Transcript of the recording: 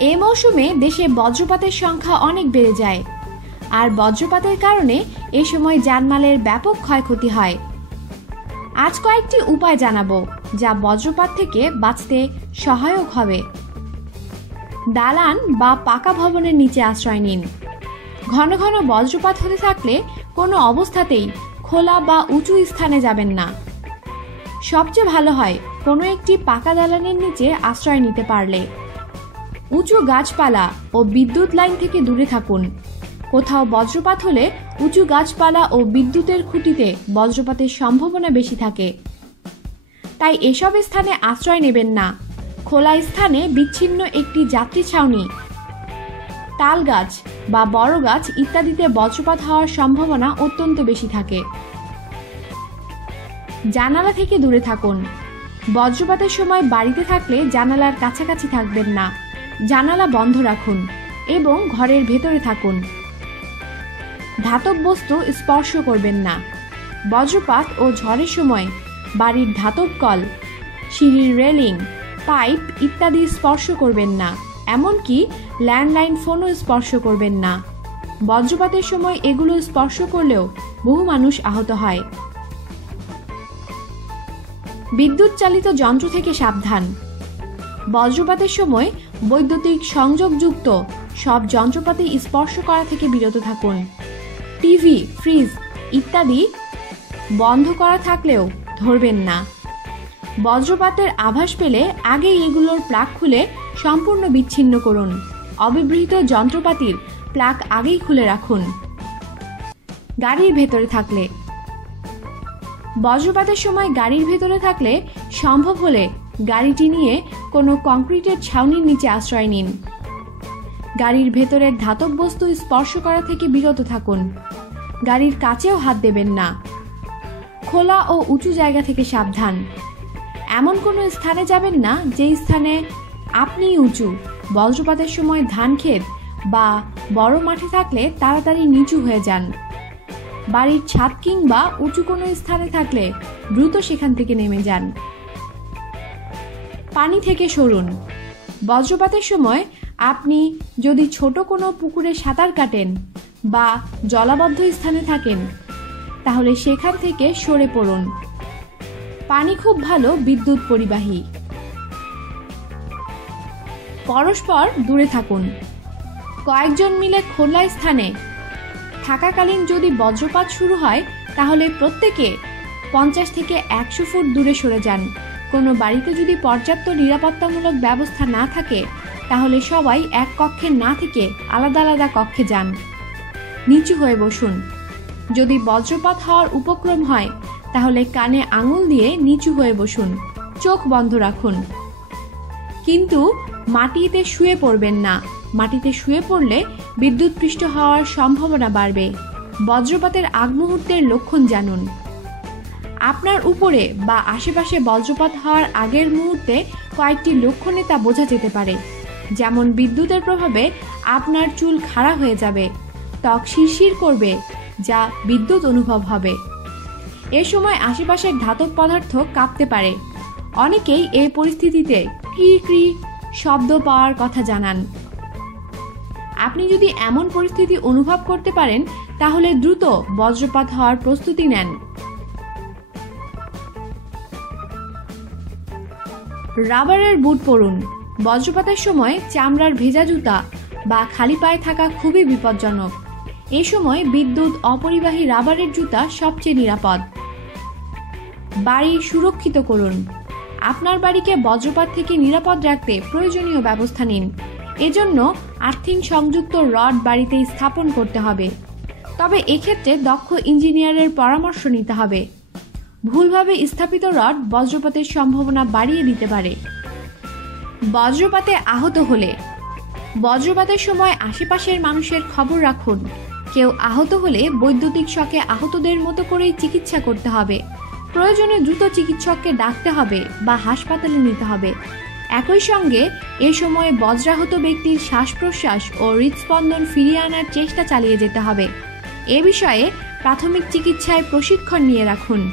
এ মৌসুমে দেশে বজ্রপাতের সংখ্যা অনেক বেড়ে যায়। আর বজ্রপাতের কারণে এ সময় জানমালের ব্যাপক ক্ষয়ক্ষতি হয়। আজ কয়েকটি উপায় জানাব, যা বজ্রপাত থেকে বাঁচতে সহায়ক হবে। দালান বা পাকা ভবনের নিচে আশ্রয় নিন। ঘন ঘন বজ্রপাত হতে থাকলে কোনো অবস্থাতেই খোলা বা উঁচু স্থানে যাবেন না। সবচেয়ে ভালো হয় কোনো একটি পাকা দালানের নিচে আশ্রয় নিতে পারলে। উঁচু গাছপালা ও বিদ্যুৎ লাইন থেকে দূরে থাকুন। কোথাও বজ্রপাত হলে উঁচু গাছপালা ও বিদ্যুতের খুঁটিতে বজ্রপাতের সম্ভাবনা বেশি থাকে। তাই এসব স্থানে আশ্রয় নেবেন না। খোলা স্থানে বিচ্ছিন্ন একটি যাত্রী ছাউনি তাল গাছ বা বড় গাছ ইত্যাদিতে বজ্রপাত হওয়ার সম্ভাবনা অত্যন্ত বেশি থাকে। জানালা থেকে দূরে থাকুন। বজ্রপাতের সময় বাড়িতে থাকলে জানালার কাছাকাছি থাকবেন না। জানালা বন্ধ রাখুন এবং ঘরের ভেতরে থাকুন। ধাতব বস্তু স্পর্শ করবেন না। বজ্রপাত ও ঝড়ের সময় বাড়ির ধাতব কল, সিঁড়ির রেলিং, পাইপ ইত্যাদি স্পর্শ করবেন না, এমনকি ল্যান্ডলাইন ফোনও স্পর্শ করবেন না। বজ্রপাতের সময় এগুলো স্পর্শ করলেও বহু মানুষ আহত হয়। বিদ্যুৎ চালিত যন্ত্র থেকে সাবধান। বজ্রপাতের সময় বৈদ্যুতিক সংযোগযুক্ত সব যন্ত্রপাতি স্পর্শ করা থেকে বিরত থাকুন। টিভি, ফ্রিজ ইত্যাদি বন্ধ করা থাকলেও ধরবেন না। বজ্রপাতের আভাস পেলে আগে এগুলোর প্লাগ খুলে সম্পূর্ণ বিচ্ছিন্ন করুন। অবিবৃত যন্ত্রপাতির প্লাগ আগেই খুলে রাখুন। গাড়ির ভেতরে থাকলে। বজ্রপাতের সময় গাড়ির ভেতরে থাকলে সম্ভব হলে গাড়িটি নিয়ে কোনো কংক্রিটের ছাউনির নিচে আশ্রয় নিন। গাড়ির ভেতরের ধাতব বস্তু স্পর্শ করা থেকে বিরত থাকুন। গাড়ির কাছেও হাত দেবেন না। খোলা ও উঁচু জায়গা থেকে সাবধান। এমন কোনো স্থানে যাবেন না যে স্থানে আপনি উঁচু, বজ্রপাতের সময় ধান ক্ষেত বা বড় মাঠে থাকলে তাড়াতাড়ি নিচু হয়ে যান। বাড়ির ছাদ কিংবা উঁচু কোনো স্থানে থাকলে দ্রুত সেখান থেকে নেমে যান। পানি থেকে সরুন। বজ্রপাতের সময় আপনি যদি ছোট কোনো পুকুরে সাঁতার কাটেন বা জলাবদ্ধ স্থানে থাকেন, তাহলে সেখান থেকে সরে পড়ুন। পানি খুব ভালো বিদ্যুৎ পরিবাহী। পরস্পর দূরে থাকুন। কয়েকজন মিলে খোলা স্থানে। থাকাকালীন যদি বজ্রপাত শুরু হয়, তাহলে প্রত্যেকে পঞ্চাশ থেকে একশো ফুট দূরে সরে যান। কোনো বাড়িতে যদি পর্যাপ্ত নিরাপত্তামূলক ব্যবস্থা না থাকে, তাহলে সবাই এক কক্ষে না থেকে আলাদা আলাদা কক্ষে যান। নিচু হয়ে বসুন। যদি বজ্রপাত হওয়ার উপক্রম হয়, তাহলে কানে আঙুল দিয়ে নিচু হয়ে বসুন। চোখ বন্ধ রাখুন। কিন্তু মাটিতে শুয়ে পড়বেন না। মাটিতে শুয়ে পড়লে বিদ্যুৎপৃষ্ট হওয়ার সম্ভাবনা বাড়বে। বজ্রপাতের আগ মুহূর্তের লক্ষণ জানুন। আপনার উপরে বা আশেপাশে বজ্রপাত হওয়ার আগের মুহূর্তে কয়েকটি লক্ষণে তা বোঝা যেতে পারে। যেমন বিদ্যুতের প্রভাবে আপনার চুল খাড়া হয়ে যাবে, ত্বক শিরশির করবে, যা বিদ্যুৎ অনুভব হবে। এ সময় আশেপাশের ধাতব পদার্থ কাঁপতে পারে। অনেকেই এই পরিস্থিতিতে ক্রি ক্রি শব্দ পাওয়ার কথা জানান। আপনি যদি এমন পরিস্থিতি অনুভব করতে পারেন, তাহলে দ্রুত বজ্রপাত হওয়ার প্রস্তুতি নেন। রাবারের বুট পরুন। বজ্রপাতের সময় চামড়ার ভেজা জুতা বা খালি পায়ে থাকা খুবই বিপজ্জনক। এ সময় বিদ্যুৎ অপরিবাহী রাবারের জুতা সবচেয়ে নিরাপদ। বাড়ি সুরক্ষিত করুন। আপনার বাড়িকে বজ্রপাত থেকে নিরাপদ রাখতে প্রয়োজনীয় ব্যবস্থা নিন। এজন্য আর্থিং সংযুক্ত রড বাড়িতে স্থাপন করতে হবে। তবে এক্ষেত্রে দক্ষ ইঞ্জিনিয়ারের পরামর্শ নিতে হবে। ভুলভাবে স্থাপিত রড বজ্রপাতের সম্ভাবনা বাড়িয়ে দিতে পারে। বজ্রপাতে আহত হলে। বজ্রপাতের সময় আশেপাশের মানুষের খবর রাখুন। কেউ আহত হলে বৈদ্যুতিক শকে আহতদের মতো করেই চিকিৎসা করতে হবে। প্রয়োজনে দ্রুত চিকিৎসককে ডাকতে হবে বা হাসপাতালে নিতে হবে। একই সঙ্গে এ সময় বজ্রাহত ব্যক্তির শ্বাস প্রশ্বাস ও হৃদস্পন্দন ফিরিয়ে আনার চেষ্টা চালিয়ে যেতে হবে। এ বিষয়ে প্রাথমিক চিকিৎসায় প্রশিক্ষণ নিয়ে রাখুন।